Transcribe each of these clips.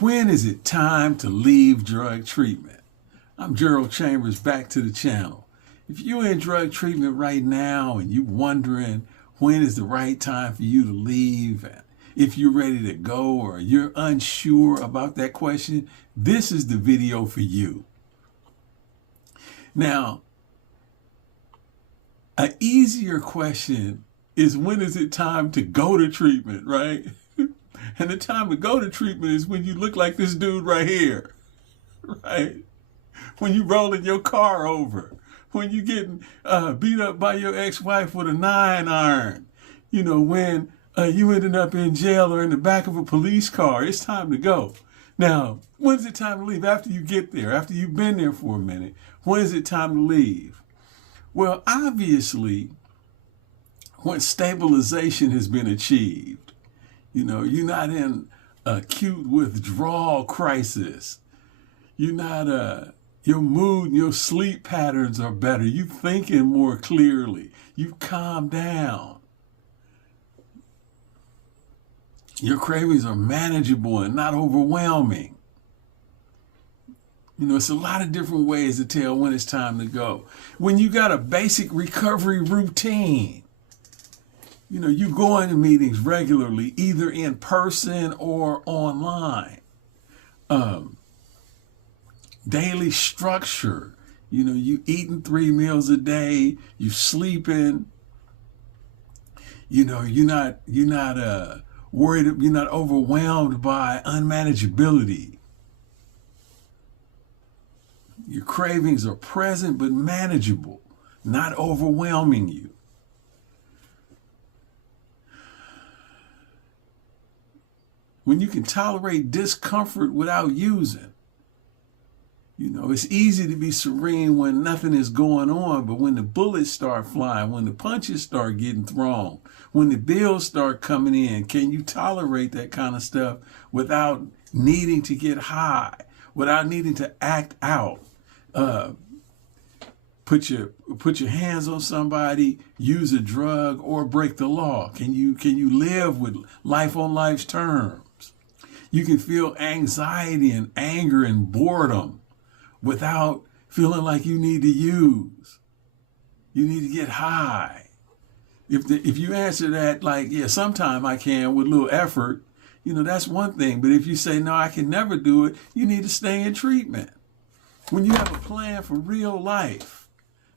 When is it time to leave drug treatment? I'm Gerald Chambers, back to the channel. If you're in drug treatment right now and you're wondering when is the right time for you to leave, and if you're ready to go or you're unsure about that question, this is the video for you. Now, an easier question is, when is it time to go to treatment, right? And the time to go to treatment is when you look like this dude right here, right? When you rolling your car over, when you getting beat up by your ex-wife with a 9-iron, you know, when you ended up in jail or in the back of a police car. It's time to go. Now, when is it time to leave? After you get there, after you've been there for a minute, when is it time to leave? Well, obviously, when stabilization has been achieved, you know, you're not in acute withdrawal crisis. You're not, your mood and your sleep patterns are better. You're thinking more clearly. You've calmed down. Your cravings are manageable and not overwhelming. You know, it's a lot of different ways to tell when it's time to go. When you got a basic recovery routine, you know, you go into meetings regularly, either in person or online. Daily structure, you know, you eating 3 meals a day, you sleeping, you know, you're not worried, you're not overwhelmed by unmanageability. Your cravings are present but manageable, not overwhelming you. When you can tolerate discomfort without using. You know, it's easy to be serene when nothing is going on, but when the bullets start flying, when the punches start getting thrown, when the bills start coming in, can you tolerate that kind of stuff without needing to get high, without needing to act out? Put your hands on somebody, use a drug, or break the law. Can you live with life on life's terms? You can feel anxiety and anger and boredom without feeling like you need to use. You need to get high. If you answer that like, yeah, sometime I can with a little effort, you know, that's one thing. But if you say, no, I can never do it, you need to stay in treatment. When you have a plan for real life,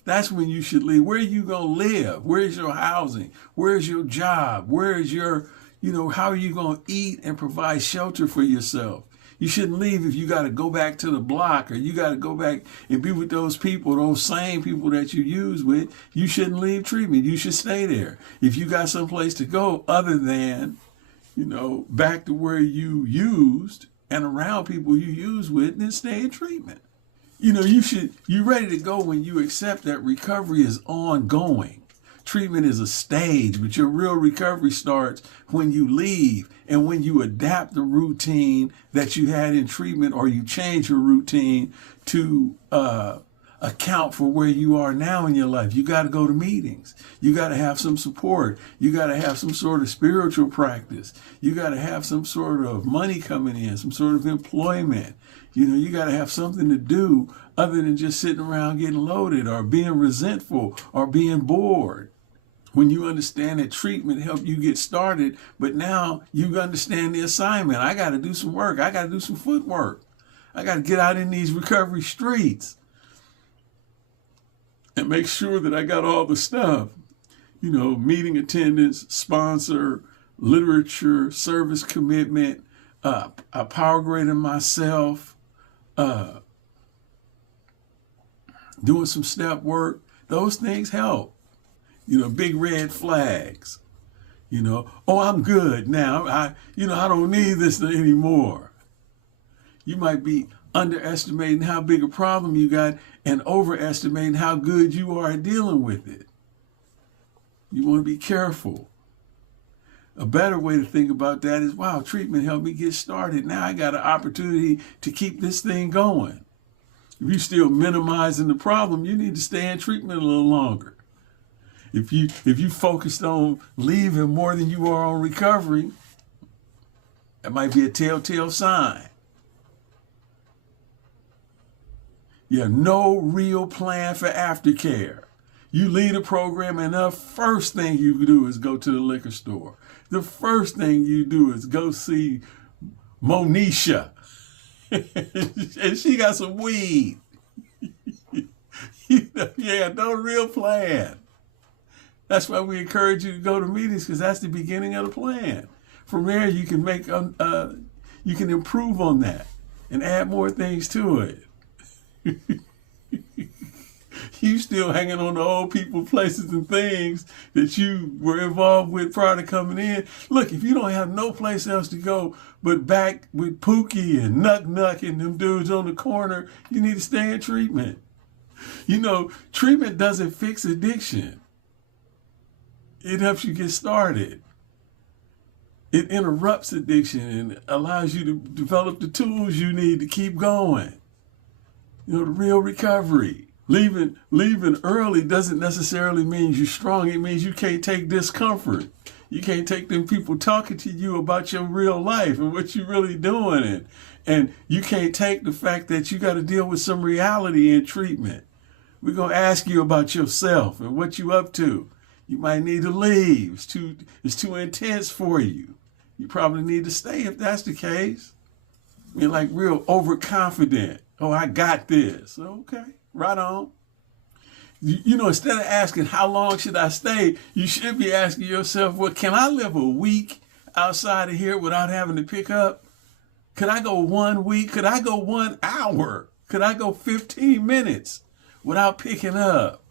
that's when you should leave. Where are you going to live? Where's your housing? Where's your job? Where's your, you know, how are you going to eat and provide shelter for yourself? You shouldn't leave if you got to go back to the block, or you got to go back and be with those people, those same people that you use with. You shouldn't leave treatment. You should stay there. If you got someplace to go other than, you know, back to where you used and around people you use with, then stay in treatment. You know, you're ready to go when you accept that recovery is ongoing. Treatment is a stage, but your real recovery starts when you leave and when you adapt the routine that you had in treatment, or you change your routine to account for where you are now in your life. You got to go to meetings. You got to have some support. You got to have some sort of spiritual practice. You got to have some sort of money coming in, some sort of employment. You know, you got to have something to do other than just sitting around getting loaded or being resentful or being bored. When you understand that treatment helped you get started, but now you understand the assignment. I got to do some work. I got to do some footwork. I got to get out in these recovery streets and make sure that I got all the stuff, you know, meeting attendance, sponsor, literature, service commitment, power grading myself, doing some step work. Those things help. You know, big red flags. You know, oh, I'm good now. I don't need this anymore. You might be underestimating how big a problem you got and overestimating how good you are at dealing with it. You want to be careful. A better way to think about that is, wow, treatment helped me get started. Now I got an opportunity to keep this thing going. If you're still minimizing the problem, you need to stay in treatment a little longer. If you focused on leaving more than you are on recovery, that might be a telltale sign. You have no real plan for aftercare. You lead a program and the first thing you do is go to the liquor store. The first thing you do is go see Monisha. And she got some weed. Yeah, no real plan. That's why we encourage you to go to meetings, because that's the beginning of the plan. From there, you can make you can improve on that and add more things to it. You still hanging on to old people, places, and things that you were involved with prior to coming in. Look, if you don't have no place else to go but back with Pookie and Nuck and them dudes on the corner, you need to stay in treatment. You know, treatment doesn't fix addiction. It helps you get started. It interrupts addiction and allows you to develop the tools you need to keep going. You know, the real recovery. Leaving early doesn't necessarily mean you're strong. It means you can't take discomfort. You can't take them people talking to you about your real life and what you're really doing. And you can't take the fact that you got to deal with some reality in treatment. We're going to ask you about yourself and what you up to. You might need to leave. It's too intense for you. You probably need to stay if that's the case. You're like real overconfident. Oh, I got this. Okay, right on. You know, instead of asking, how long should I stay? You should be asking yourself, well, can I live a week outside of here without having to pick up? Could I go 1 week? Could I go 1 hour? Could I go 15 minutes without picking up?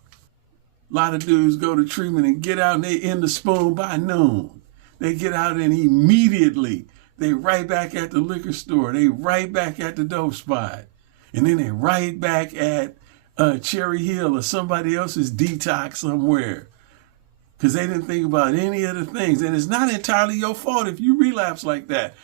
A lot of dudes go to treatment and get out and they in the spoon by noon. They get out and immediately they right back at the liquor store. They right back at the dope spot. And then they right back at Cherry Hill or somebody else's detox somewhere. Because they didn't think about any of the things. And it's not entirely your fault if you relapse like that.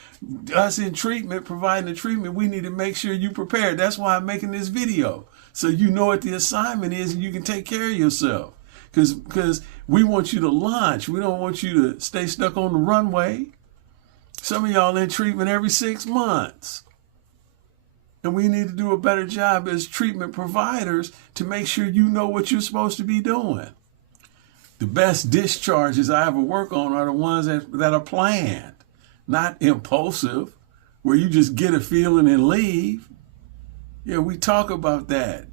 Us in treatment, providing the treatment, we need to make sure you prepared. That's why I'm making this video. So you know what the assignment is and you can take care of yourself. Because we want you to launch. We don't want you to stay stuck on the runway. Some of y'all in treatment every 6 months. And we need to do a better job as treatment providers to make sure you know what you're supposed to be doing. The best discharges I ever work on are the ones that are planned, not impulsive, where you just get a feeling and leave. Yeah, we talk about that.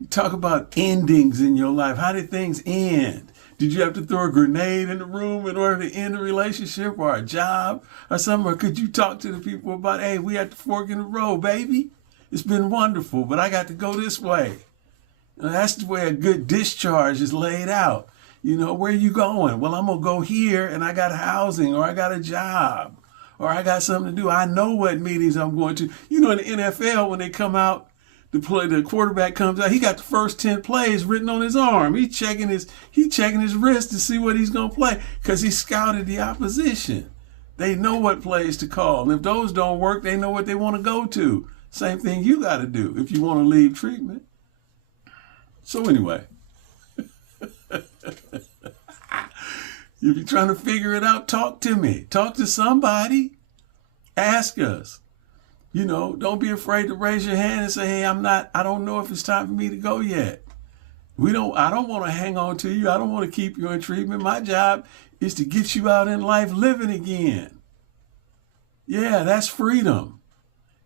We talk about endings in your life. How did things end? Did you have to throw a grenade in the room in order to end a relationship or a job or something? Or could you talk to the people about, hey, we at the fork in the road, baby. It's been wonderful, but I got to go this way. And that's the way a good discharge is laid out. You know, where are you going? Well, I'm going to go here and I got housing or I got a job or I got something to do. I know what meetings I'm going to. You know, in the NFL, when they come out, the quarterback comes out, he got the first 10 plays written on his arm. He's checking his wrist to see what he's going to play because he scouted the opposition. They know what plays to call. And if those don't work, they know what they want to go to. Same thing you got to do if you want to leave treatment. So anyway, if you're trying to figure it out, talk to me. Talk to somebody. Ask us. You know, don't be afraid to raise your hand and say, hey, I don't know if it's time for me to go yet. I don't want to hang on to you. I don't want to keep you in treatment. My job is to get you out in life living again. Yeah, that's freedom.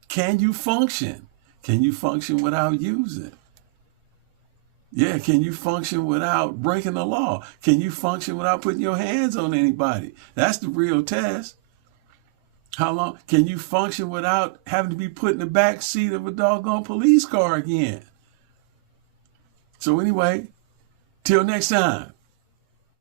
Can you function? Can you function without using? Yeah, can you function without breaking the law? Can you function without putting your hands on anybody? That's the real test. How long can you function without having to be put in the back seat of a doggone police car again? So anyway, till next time.